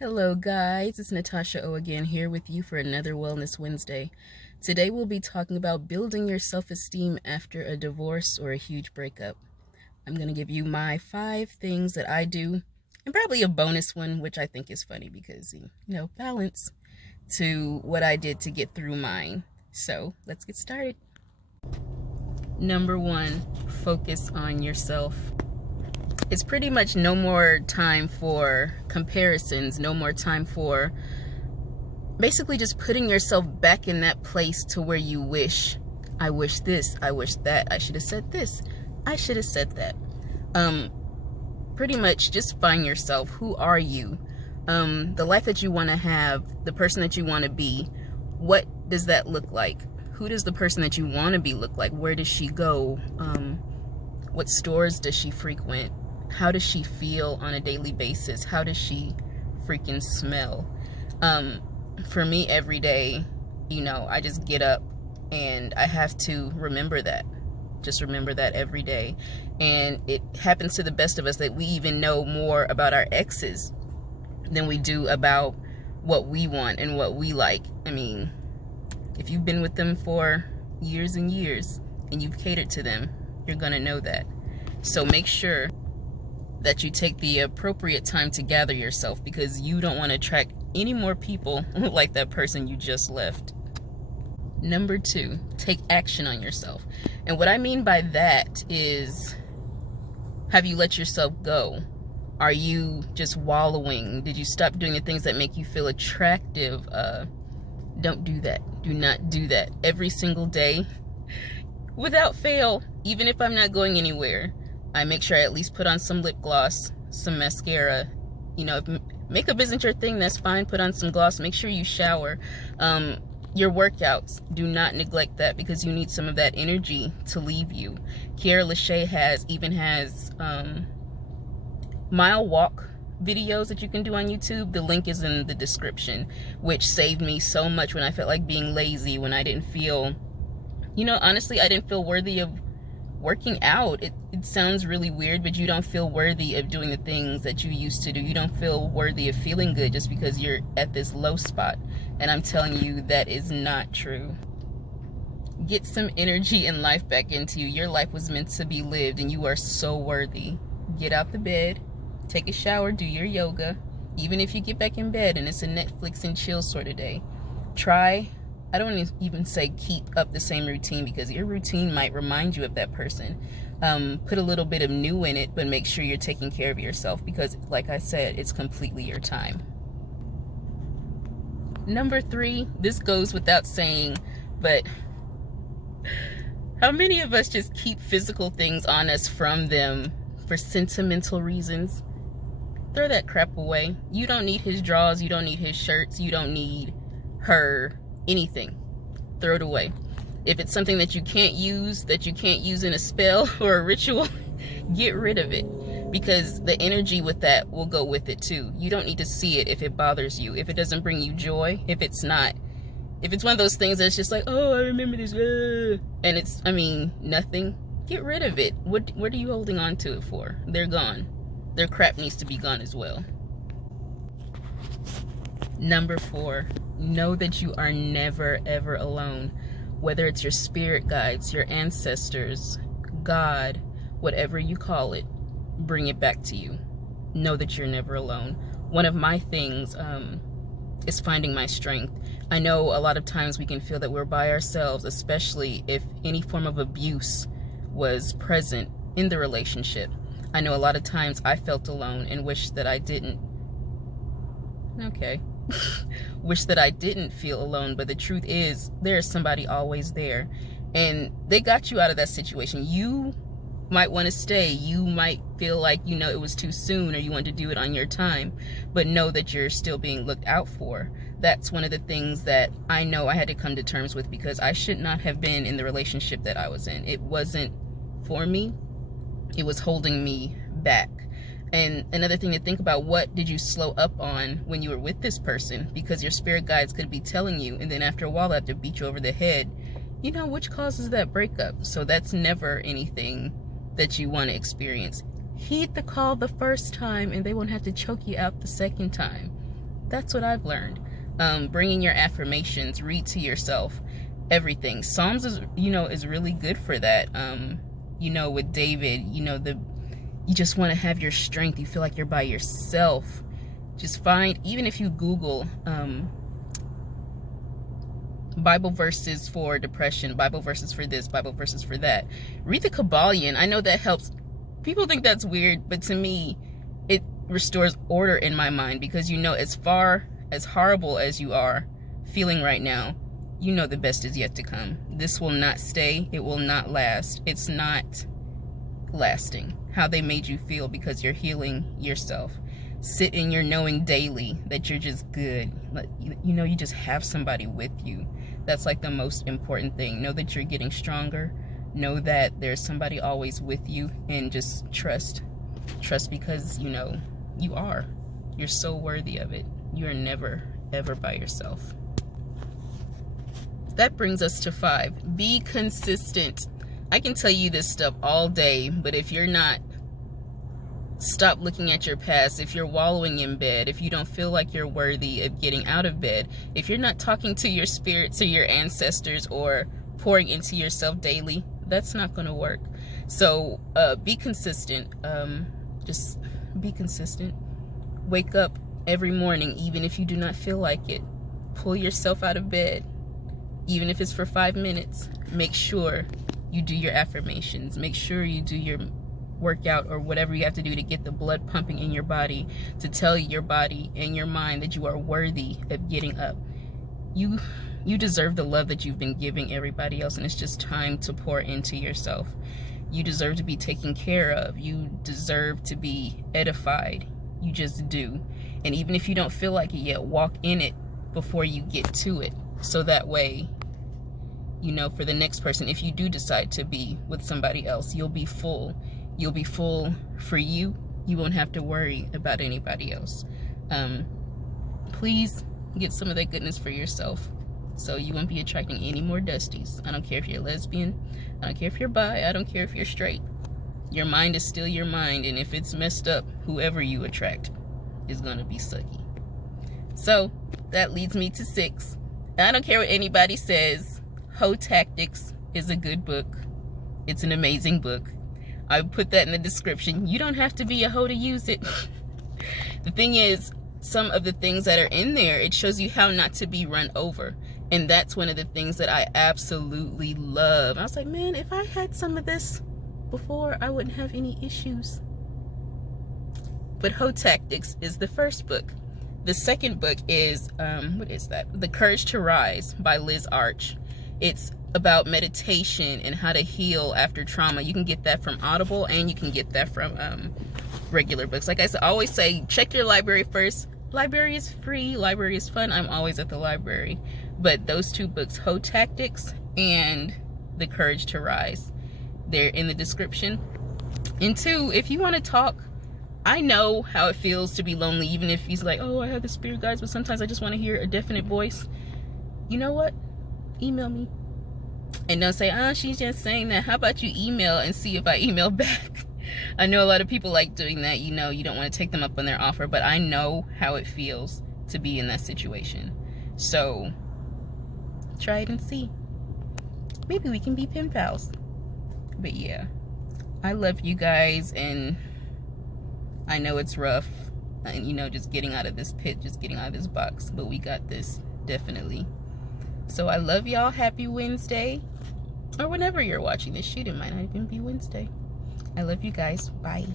Hello guys, it's Natasha O again here with you for another Wellness Wednesday. Today we'll be talking about building your self-esteem after a divorce or a huge breakup. I'm going to give you my 5 things that I do, and probably a bonus one, which I think is funny because, balance to what I did to get through mine. So let's get started. Number 1, focus on yourself. It's pretty much no more time for comparisons, no more time for basically just putting yourself back in that place to where you wish, I wish this, I wish that, I should have said this, I should have said that. Pretty much just find yourself. Who are you? The life that you want to have, the person that you want to be, what does that look like? Who does the person that you want to be look like? Where does she go? What stores does she frequent? How does she feel on a daily basis? How does she freaking smell? For me, every day, I just get up and I have to remember that. Just remember that every day. And it happens to the best of us that we even know more about our exes than we do about what we want and what we like. I mean, if you've been with them for years and years and you've catered to them, you're gonna know that. So make sure that you take the appropriate time to gather yourself, because you don't want to attract any more people like that person you just left. Number 2, take action on yourself. And what I mean by that is, have you let yourself go? Are you just wallowing? Did you stop doing the things that make you feel attractive? Don't do that. Do not do that. Every single day, without fail, even if I'm not going anywhere, I make sure I at least put on some lip gloss, some mascara. If makeup isn't your thing, that's fine. Put on some gloss. Make sure you shower. Your workouts, do not neglect that, because you need some of that energy to leave you. Kiara Lachey has mile walk videos that you can do on YouTube. The link is in the description, which saved me so much when I felt like being lazy, when I didn't feel, honestly, I didn't feel worthy of working out. It sounds really weird, but you don't feel worthy of doing the things that you used to do. You don't feel worthy of feeling good just because you're at this low spot. And I'm telling you, that is not true. Get some energy and life back into you. Your life was meant to be lived, and you are so worthy. Get out the bed, take a shower, do your yoga. Even if you get back in bed and it's a Netflix and chill sort of day, I don't even say keep up the same routine, because your routine might remind you of that person. Put a little bit of new in it, but make sure you're taking care of yourself, because like I said, it's completely your time. Number 3, this goes without saying, but how many of us just keep physical things on us from them for sentimental reasons? Throw that crap away. You don't need his drawers, you don't need his shirts, you don't need her anything. Throw it away. If it's something that you can't use in a spell or a ritual, get rid of it, because the energy with that will go with it too. You don't need to see it if it bothers you, if it doesn't bring you joy, if it's one of those things that's just like, oh, I remember this, and it's, nothing. Get rid of it. What are you holding on to it for? They're gone. Their crap needs to be gone as well. Number 4, know that you are never ever alone. Whether it's your spirit guides, your ancestors, God, whatever you call it, bring it back to you. Know that you're never alone. One of my things is finding my strength. I know a lot of times we can feel that we're by ourselves, especially if any form of abuse was present in the relationship. I know a lot of times I felt alone and wish that I didn't. Wish that I didn't feel alone, but the truth is, there's somebody always there, and they got you out of that situation. You might want to stay, you might feel like it was too soon, or you want to do it on your time, but know that you're still being looked out for. That's one of the things that I know I had to come to terms with, because I should not have been in the relationship that I was in. It wasn't for me, it was holding me back. And another thing to think about, what did you slow up on when you were with this person? Because your spirit guides could be telling you, and then after a while they have to beat you over the head, which causes that breakup. So that's never anything that you want to experience. Heed the call the first time, and they won't have to choke you out the second time. That's what I've learned. Bringing your affirmations, read to yourself, everything. Psalms is, is really good for that. With David, you just want to have your strength. You feel like you're by yourself. Just find, even if you Google Bible verses for depression, Bible verses for this, Bible verses for that, read the Kabbalion. I know that helps. People think that's weird, but to me, it restores order in my mind, because as far as horrible as you are feeling right now, the best is yet to come. This will not stay. It will not last. It's not lasting how they made you feel, because you're healing yourself. Sit in your knowing daily that you're just good. You just have somebody with you. That's like the most important thing. Know that you're getting stronger. Know that there's somebody always with you, and just trust. Trust, because you are. You're so worthy of it. You are never, ever by yourself. That brings us to 5. Be consistent. I can tell you this stuff all day, but if you're not, stop looking at your past. If you're wallowing in bed, if you don't feel like you're worthy of getting out of bed, if you're not talking to your spirits or your ancestors or pouring into yourself daily, that's not going to work. So be consistent. Just be consistent. Wake up every morning, even if you do not feel like it. Pull yourself out of bed, even if it's for 5 minutes. Make sure you do your affirmations. Make sure you do your workout or whatever you have to do to get the blood pumping in your body, to tell your body and your mind that you are worthy of getting up. You deserve the love that you've been giving everybody else, and it's just time to pour into yourself. You deserve to be taken care of. You deserve to be edified. You just do. And even if you don't feel like it yet, walk in it before you get to it. So that way, for the next person, if you do decide to be with somebody else, you'll be full. You'll be full for you. You won't have to worry about anybody else. Please get some of that goodness for yourself, so you won't be attracting any more dusties. I don't care if you're lesbian. I don't care if you're bi. I don't care if you're straight. Your mind is still your mind, and if it's messed up, whoever you attract is going to be sucky. So that leads me to 6. I don't care what anybody says. Hoe Tactics is a good book. It's an amazing book. I put that in the description. You don't have to be a hoe to use it. The thing is, some of the things that are in there, it shows you how not to be run over. And that's one of the things that I absolutely love. I was like, man, if I had some of this before, I wouldn't have any issues. But Hoe Tactics is the first book. The second book is, what is that? The Courage to Rise by Liz Arch. It's about meditation and how to heal after trauma. You can get that from Audible, and you can get that from regular books. Like I always say, check your library first. Library is free. Library is fun. I'm always at the library. But those 2 books, Hoe Tactics and The Courage to Rise, they're in the description. And 2, if you want to talk, I know how it feels to be lonely, even if he's like, oh, I have the spirit guides, but sometimes I just want to hear a definite voice. You know what? Email me. And don't say, oh, she's just saying that. How about you email and see if I email back? I know a lot of people like doing that. You don't want to take them up on their offer, but I know how it feels to be in that situation. So try it and see. Maybe we can be pen pals. But yeah, I love you guys, and I know it's rough, and just getting out of this pit, just getting out of this box, but we got this, definitely. So I love y'all. Happy Wednesday, or whenever you're watching this shoot, it might not even be Wednesday. I love you guys. Bye.